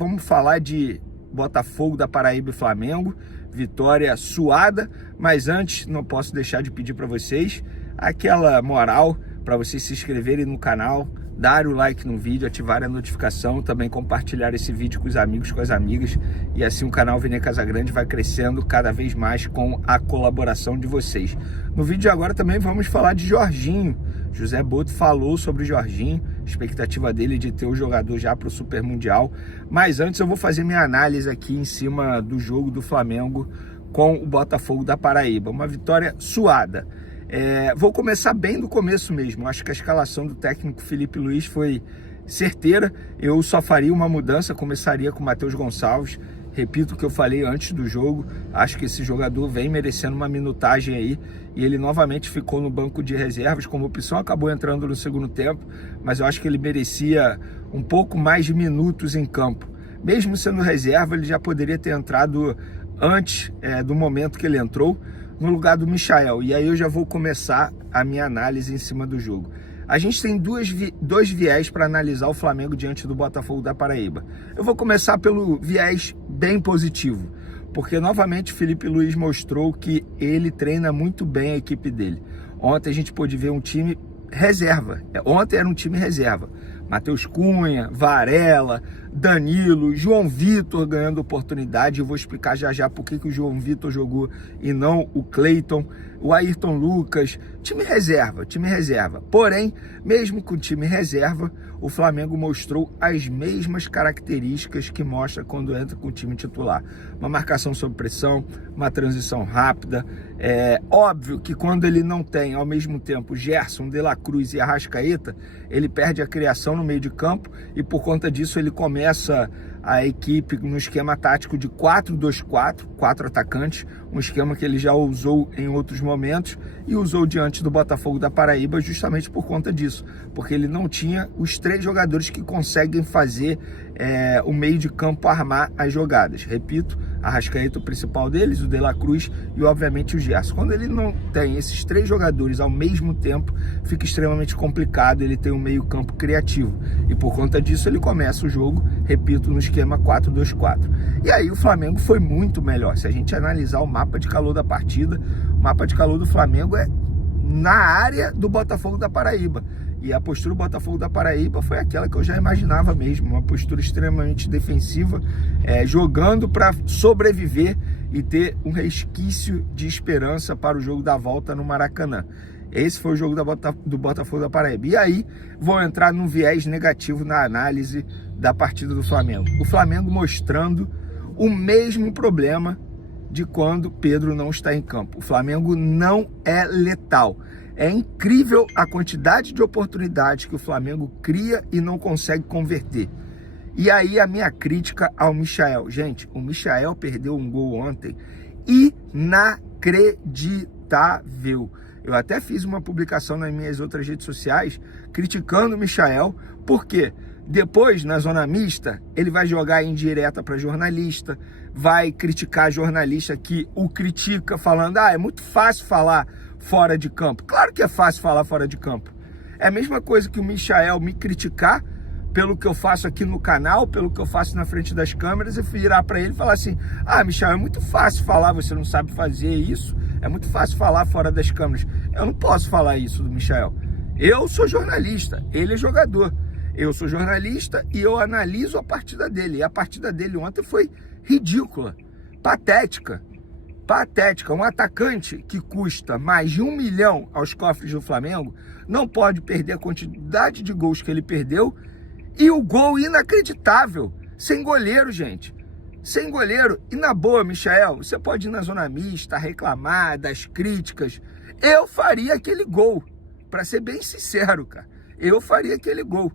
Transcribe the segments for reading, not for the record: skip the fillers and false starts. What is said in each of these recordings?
Vamos falar de Botafogo da Paraíba e Flamengo, vitória suada, mas antes não posso deixar de pedir para vocês aquela moral para vocês se inscreverem no canal, dar o like no vídeo, ativar a notificação, também compartilhar esse vídeo com os amigos, com as amigas, e assim o canal Vene Casagrande vai crescendo cada vez mais com a colaboração de vocês. No vídeo de agora também vamos falar de Jorginho. José Boto falou sobre o Jorginho, expectativa dele de ter o jogador já para o Super Mundial, mas antes eu vou fazer minha análise aqui em cima do jogo do Flamengo com o Botafogo da Paraíba, uma vitória suada. Vou começar bem do começo mesmo. Acho que a escalação do técnico Felipe Luiz foi certeira. Eu só faria uma mudança, começaria com o Matheus Gonçalves. Repito o que eu falei antes do jogo, acho que esse jogador vem merecendo uma minutagem aí, e ele novamente ficou no banco de reservas como opção, acabou entrando no segundo tempo, mas eu acho que ele merecia um pouco mais de minutos em campo. Mesmo sendo reserva, ele já poderia ter entrado antes do momento que ele entrou, no lugar do Michael, e aí eu já vou começar a minha análise em cima do jogo. A gente tem dois viés para analisar o Flamengo diante do Botafogo da Paraíba. Eu vou começar pelo viés bem positivo, porque novamente o Felipe Luiz mostrou que ele treina muito bem a equipe dele. Ontem a gente pôde ver um time reserva. Ontem era um time reserva. Matheus Cunha, Varela, Danilo, João Vitor ganhando oportunidade. Eu vou explicar já já por que o João Vitor jogou e não o Cleiton, o Ayrton Lucas. Time reserva. Porém, mesmo com o time reserva, o Flamengo mostrou as mesmas características que mostra quando entra com o time titular. Uma marcação sob pressão, uma transição rápida. Óbvio que quando ele não tem, ao mesmo tempo, Gerson, De La Cruz e Arrascaeta, ele perde a criação no meio de campo e por conta disso ele começa a equipe no esquema tático de 4-2-4, 4 atacantes, um esquema que ele já usou em outros momentos e usou diante do Botafogo da Paraíba justamente por conta disso, porque ele não tinha os 3 jogadores que conseguem fazer o meio de campo armar as jogadas. Repito, Arrascaeta o principal deles, o De La Cruz e obviamente o Gerson. Quando ele não tem esses 3 jogadores ao mesmo tempo, fica extremamente complicado ele ter um meio campo criativo e por conta disso ele começa o jogo, repito, no esquema 4-2-4. E aí o Flamengo foi muito melhor. Se a gente analisar o mapa de calor da partida, o mapa de calor do Flamengo é na área do Botafogo da Paraíba. E a postura do Botafogo da Paraíba foi aquela que eu já imaginava mesmo, uma postura extremamente defensiva, jogando para sobreviver e ter um resquício de esperança para o jogo da volta no Maracanã. Esse foi o jogo do Botafogo da Paraíba. E aí vou entrar num viés negativo na análise da partida do Flamengo. O Flamengo mostrando o mesmo problema de quando Pedro não está em campo. O Flamengo não é letal. É incrível a quantidade de oportunidades que o Flamengo cria e não consegue converter. E aí a minha crítica ao Michael. Gente, o Michael perdeu um gol ontem inacreditável. Eu até fiz uma publicação nas minhas outras redes sociais criticando o Michael, porque depois, na zona mista, ele vai jogar indireta para jornalista, vai criticar jornalista que o critica falando, é muito fácil falar fora de campo. Claro que é fácil falar fora de campo. É a mesma coisa que o Michael me criticar pelo que eu faço aqui no canal, pelo que eu faço na frente das câmeras, e virar para ele e falar assim, Michael, é muito fácil falar, você não sabe fazer isso, é muito fácil falar fora das câmeras. Eu não posso falar isso do Michael. Eu sou jornalista, ele é jogador. Eu sou jornalista e eu analiso a partida dele. E a partida dele ontem foi ridícula, patética. Um atacante que custa mais de 1 milhão aos cofres do Flamengo não pode perder a quantidade de gols que ele perdeu e o gol inacreditável, sem goleiro, gente. Sem goleiro. E na boa, Michael, você pode ir na zona mista, reclamar das críticas. Eu faria aquele gol. Para ser bem sincero, cara. Eu faria aquele gol.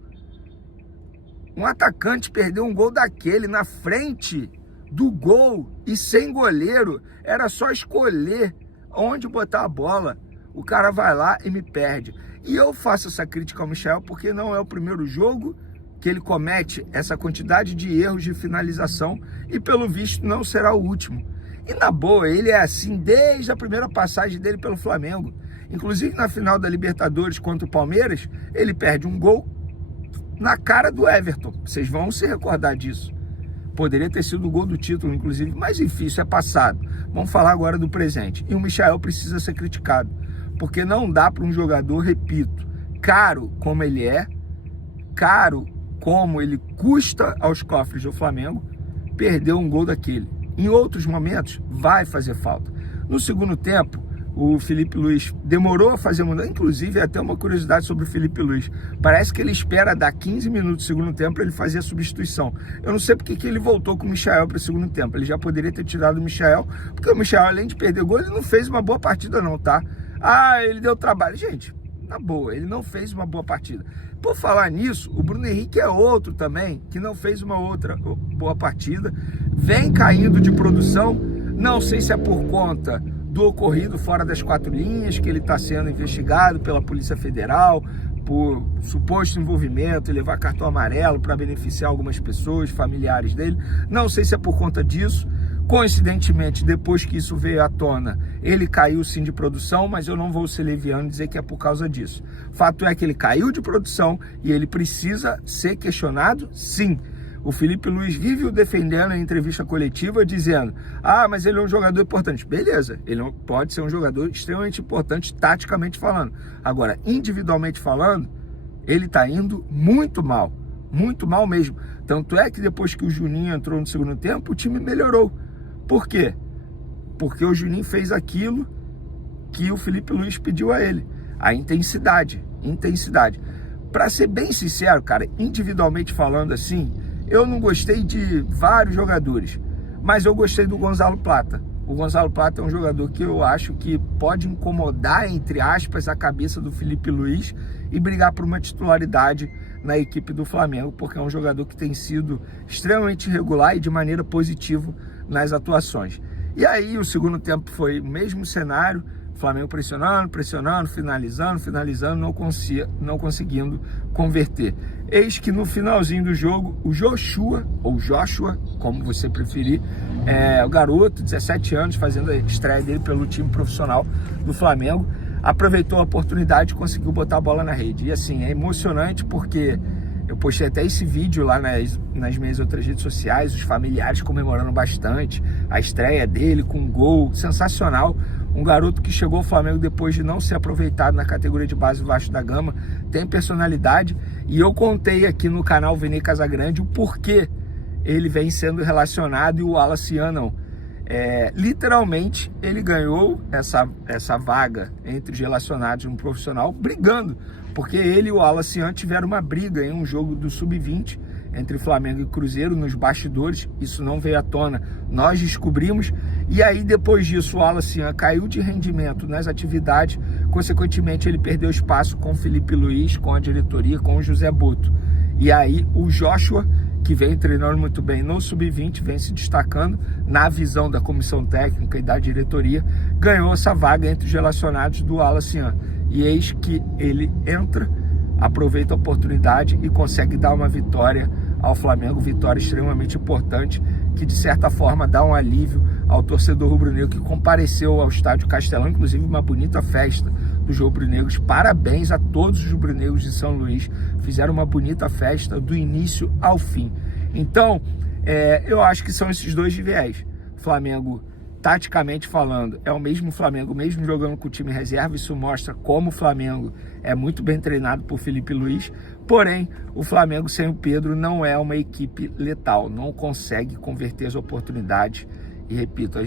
Um atacante perdeu um gol daquele na frente do gol e sem goleiro. Era só escolher onde botar a bola. O cara vai lá e me perde. E eu faço essa crítica ao Michael porque não é o primeiro jogo que ele comete essa quantidade de erros de finalização e pelo visto não será o último. E na boa, ele é assim desde a primeira passagem dele pelo Flamengo. Inclusive na final da Libertadores contra o Palmeiras, ele perde um gol na cara do Everton. Vocês vão se recordar disso. Poderia ter sido o gol do título, inclusive, mas enfim, isso é passado. Vamos falar agora do presente. E o Michael precisa ser criticado, porque não dá para um jogador, repito, caro como ele é, caro como ele custa aos cofres do Flamengo, perder um gol daquele. Em outros momentos, vai fazer falta. No segundo tempo, o Felipe Luiz demorou a fazer mudança, inclusive até uma curiosidade sobre o Felipe Luiz. Parece que ele espera dar 15 minutos do segundo tempo para ele fazer a substituição. Eu não sei porque que ele voltou com o Michael para o segundo tempo. Ele já poderia ter tirado o Michael, porque o Michael, além de perder gol, ele não fez uma boa partida não, tá? Ah, ele deu trabalho. Gente, na boa, ele não fez uma boa partida. Por falar nisso, o Bruno Henrique é outro também, que não fez uma outra boa partida. Vem caindo de produção, não sei se é por conta do ocorrido fora das 4 linhas, que ele está sendo investigado pela Polícia Federal por suposto envolvimento e levar cartão amarelo para beneficiar algumas pessoas, familiares dele. Não sei se é por conta disso. Coincidentemente, depois que isso veio à tona, ele caiu sim de produção, mas eu não vou ser leviano e dizer que é por causa disso. Fato é que ele caiu de produção e ele precisa ser questionado, sim. O Felipe Luiz vive o defendendo em entrevista coletiva, dizendo: ah, mas ele é um jogador importante. Beleza, ele pode ser um jogador extremamente importante, taticamente falando. Agora, individualmente falando, ele está indo muito mal mesmo. Tanto é que depois que o Juninho entrou no segundo tempo, o time melhorou. Por quê? Porque o Juninho fez aquilo que o Felipe Luiz pediu a ele. A intensidade. Para ser bem sincero, cara, individualmente falando assim, eu não gostei de vários jogadores, mas eu gostei do Gonzalo Plata. O Gonzalo Plata é um jogador que eu acho que pode incomodar, entre aspas, a cabeça do Felipe Luiz e brigar por uma titularidade na equipe do Flamengo, porque é um jogador que tem sido extremamente regular e de maneira positiva nas atuações. E aí o segundo tempo foi o mesmo cenário, Flamengo pressionando, finalizando, não conseguindo converter. Eis que no finalzinho do jogo, o Joshua, ou Joshua, como você preferir, o garoto, 17 anos, fazendo a estreia dele pelo time profissional do Flamengo, aproveitou a oportunidade e conseguiu botar a bola na rede. E assim, é emocionante porque eu postei até esse vídeo lá nas minhas outras redes sociais, os familiares comemorando bastante a estreia dele com um gol sensacional. Um garoto que chegou ao Flamengo depois de não ser aproveitado na categoria de base Vasco da Gama, tem personalidade, e eu contei aqui no canal Vene Casagrande o porquê ele vem sendo relacionado e o Wallace Ian não. Literalmente ele ganhou essa vaga entre os relacionados no profissional brigando, porque ele e o Wallace Ian tiveram uma briga em um jogo do Sub-20 entre Flamengo e Cruzeiro nos bastidores. Isso não veio à tona, nós descobrimos, e aí depois disso o Wallace Ian caiu de rendimento nas atividades, consequentemente ele perdeu espaço com o Felipe Luiz, com a diretoria, com o José Boto. E aí o Joshua, que vem treinando muito bem no Sub-20, vem se destacando na visão da comissão técnica e da diretoria, ganhou essa vaga entre os relacionados do Wallace Ian. E eis que ele entra, aproveita a oportunidade e consegue dar uma vitória ao Flamengo, vitória extremamente importante, que de certa forma dá um alívio ao torcedor rubro-negro que compareceu ao estádio Castelão, inclusive uma bonita festa dos rubro-negros. Parabéns a todos os rubro-negros de São Luís, fizeram uma bonita festa do início ao fim. Então, eu acho que são esses dois de viés. Flamengo, taticamente falando, é o mesmo Flamengo, mesmo jogando com o time reserva. Isso mostra como o Flamengo é muito bem treinado por Felipe Luiz. Porém, o Flamengo sem o Pedro não é uma equipe letal, não consegue converter as oportunidades. E repito,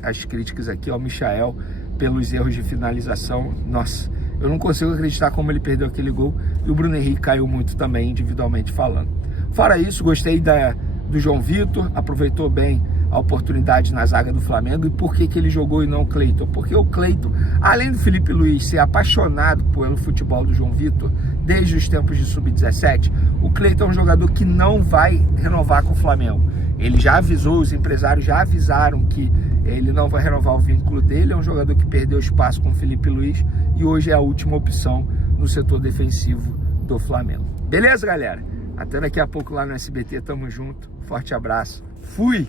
as críticas aqui ao Michael pelos erros de finalização. Nossa, eu não consigo acreditar como ele perdeu aquele gol. E o Bruno Henrique caiu muito também, individualmente falando. Fora isso, gostei do João Vitor, aproveitou bem a oportunidade na zaga do Flamengo. E por que ele jogou e não o Cleiton? Porque o Cleiton, além do Felipe Luiz ser apaixonado pelo futebol do João Vitor desde os tempos de Sub-17, o Cleiton é um jogador que não vai renovar com o Flamengo. Ele já avisou, os empresários já avisaram que ele não vai renovar o vínculo dele. É um jogador que perdeu espaço com o Felipe Luiz e hoje é a última opção no setor defensivo do Flamengo. Beleza, galera? Até daqui a pouco lá no SBT, tamo junto. Forte abraço. Fui!